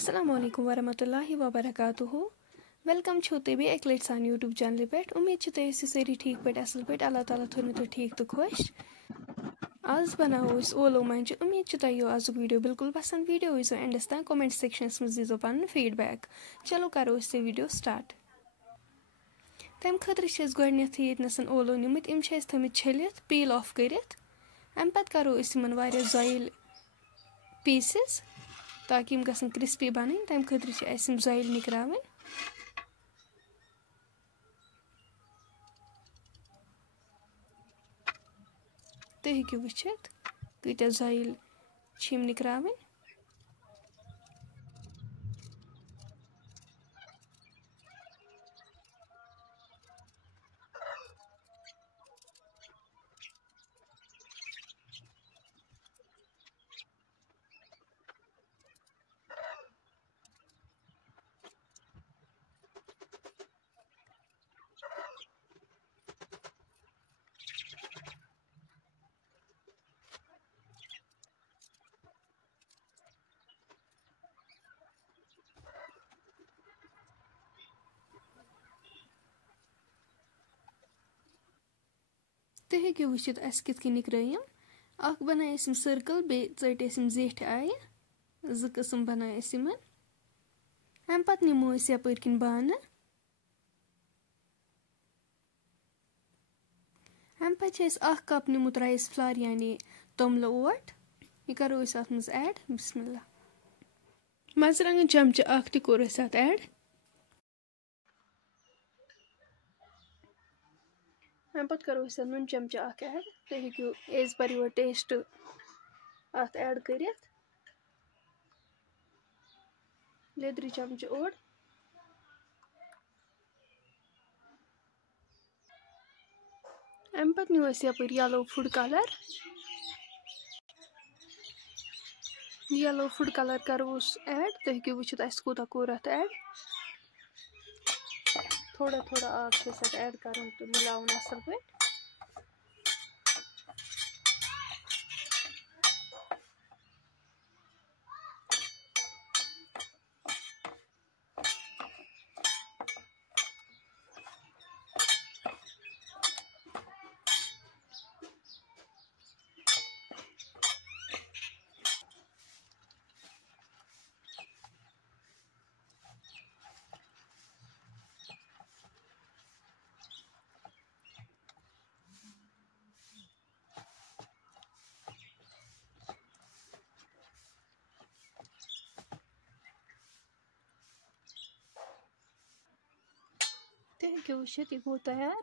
अस्सलामुअलैकुम वरहमतुल्लाहि वबरकातुहू। वेलकम छो तुम बे एक लट सान यूट्यूब चैनल पे। उम्मीद तुम सारी ठीक पे असल पे। अल्लाह ताला थोन तो ठीक तो खुश। आज बनाओ ओलो मंच। उम्मीद तुम यो आज वीडियो बिल्कुल पसंद। वीडियो वो एंडस तक कमेंट सेक्शनस में दीजो पन फीडबैक। चलो करो वीडियो स्टार्ट। तम खतर गोडनथ ये ओलो निमित इम थमित छलित पील ऑफ करित। अम पत करो ज़ाइल पीसेस ताकि यम गसन क्रिस्पी बन। तम खतर ज़ाइल निकरावन। तुम हेकु वुचित कत्या ज़ाइल निकरावन। तुम हेकु वुचित अस कित निकरायम। अख बनाए सर्कल बे चट जेठ आय ज किस्म बनाए अम पत निमो यपर किन बान। अम पत अख कप निमुत राइस फ्लावर यानी तोमल ओट। यह करो अत मज ऐड। बिस्मिल्लाह। मर्चंटन चमच अख तह कोर अत ऐड। अम पत करो अत नुन चमच अख ऐड। तुम हेकु एज पर योर टेस्ट अत ऐड कर। लेदर चमच ओड। अम पत न्यू यपर yellow food colour. Yellow food colour करो ऐड। तुम हेकु वुचित अस कोता कोर अत ऐड। थोड़ा थोड़ा आग ऐड कर तो मिलावन असल पे। तुम हेकु वुचित यह गो तैयार।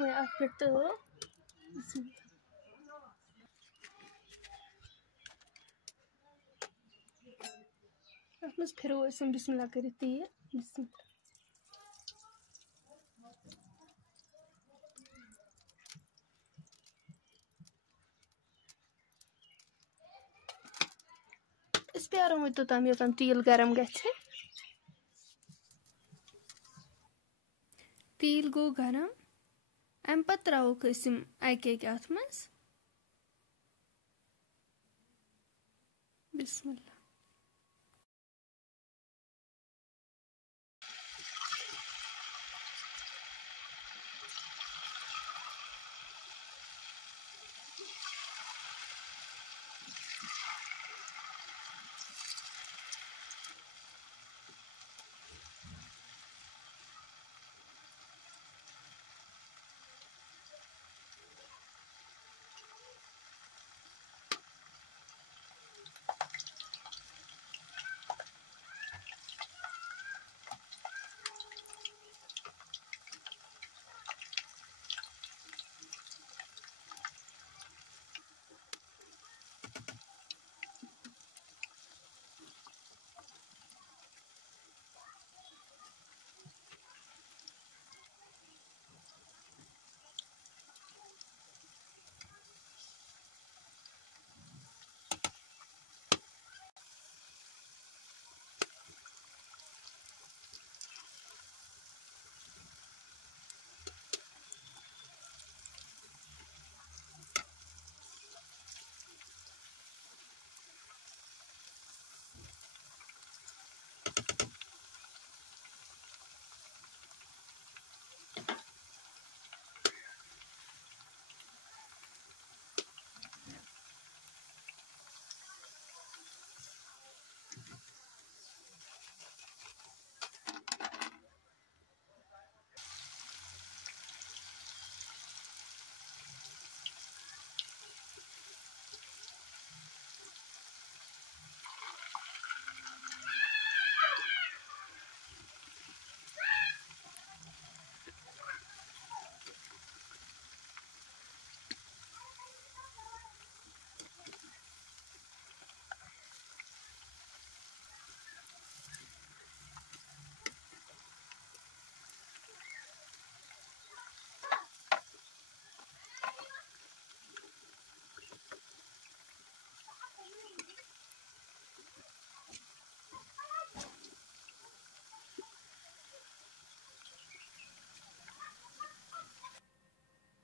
मैं अत पे तो अत मज फिरो बिस्मिल्लाह कर तेल। बिस्मिल्लाह। इस प्यारो वो तोताम योताम तेल गरम गछे। तेल गो गरम। अम पत त्रोक अक अत मज बिस्मिल्लाह।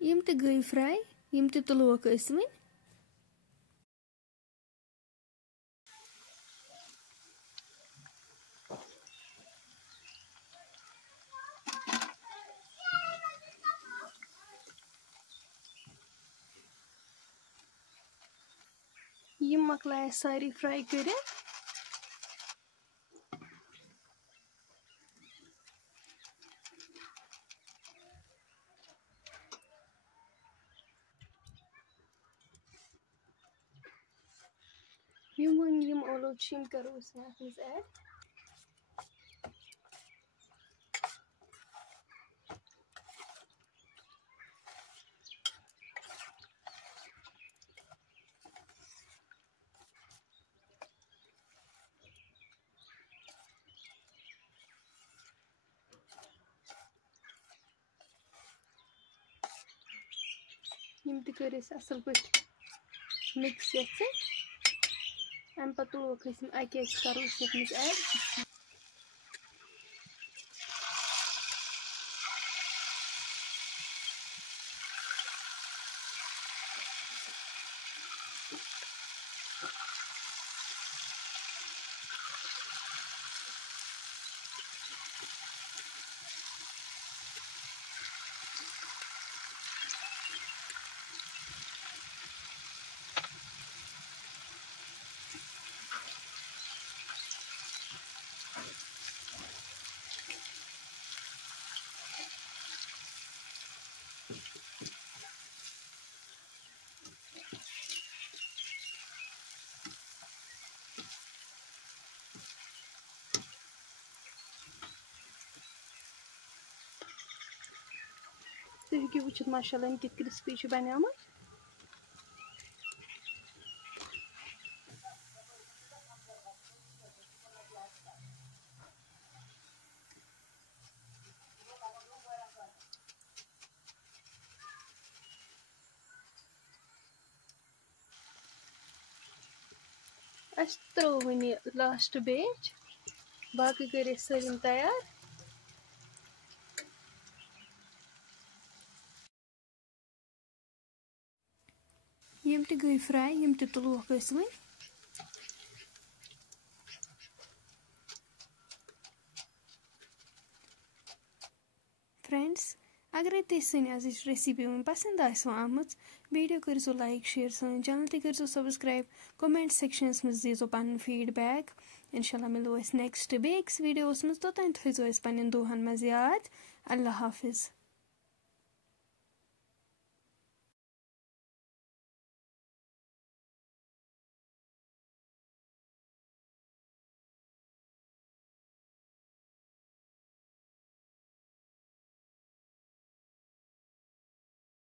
यम ते गई फ्राई, यम ते तुलोक वन। यम मकलाय सारी फ्राई कर। यम ओलो करो ऐड। यम ते कर असल पे मिक्स ये अम पे तुलोक अके करो ऐड। तुम हेकि वुचित माशाल्लाह कित क्रिस्पी बनियामत। अस त्रो वन लास्ट बेच, बाकी कर सारी तैयार। यम ते गई फ्राई, यम ते तुलोक वन। फ्रेंड्स अगर तुम सन आज रेसिपी वन पसंद आम वीडियो करो लाइक शेयर सन चैनल तरो सब्सक्राइब कमेंट सेक्शनस मज दीजो पन फीडबैक इंशाल्लाह मिलो नेक्स्ट बेक्स वीडियोस मज तोतान थो पन्न दुहन मज याद अल्लाह हाफिज।